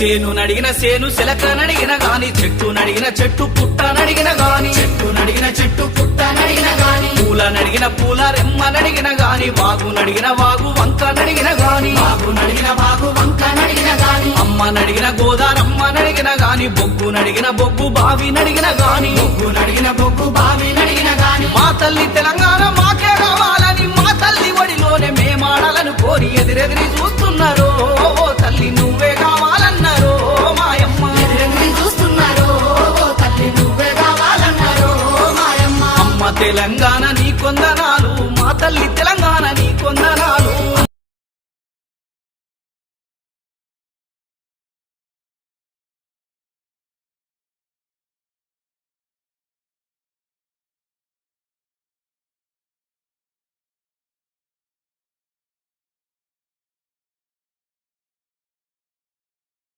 సేను నడిగిన సేను సిలక నడిగిన గాని చెట్టు నడిగిన చెట్టు పుట్ట నడిగిన గాని చెట్టు నడిగిన చెట్టు పుట్ట నడిగిన గాని పూల నడిగిన పూల రెమ్మ నడిగిన గాని వాగు నడిగిన వాగు వంక నడిగిన గాని బాగు నడిగిన బాగు వంక నడిగిన గాని అమ్మ నడిగిన గోదారమ్మ నడిగిన గాని బొగ్గు నడిగిన బొగ్గు బావి నడిగిన గాని బొగ్గు నడిగిన బొగ్గు బావి నడిగిన గాని. మా తల్లి తెలంగాణ మాకే కావాలని మా తల్లి ఒడిలోనే మేమాడాలను కోరి ఎదురెదిరి చూస్తున్నారు తెలంగాణ నీ కొందనాలు మా తల్లి తెలంగాణ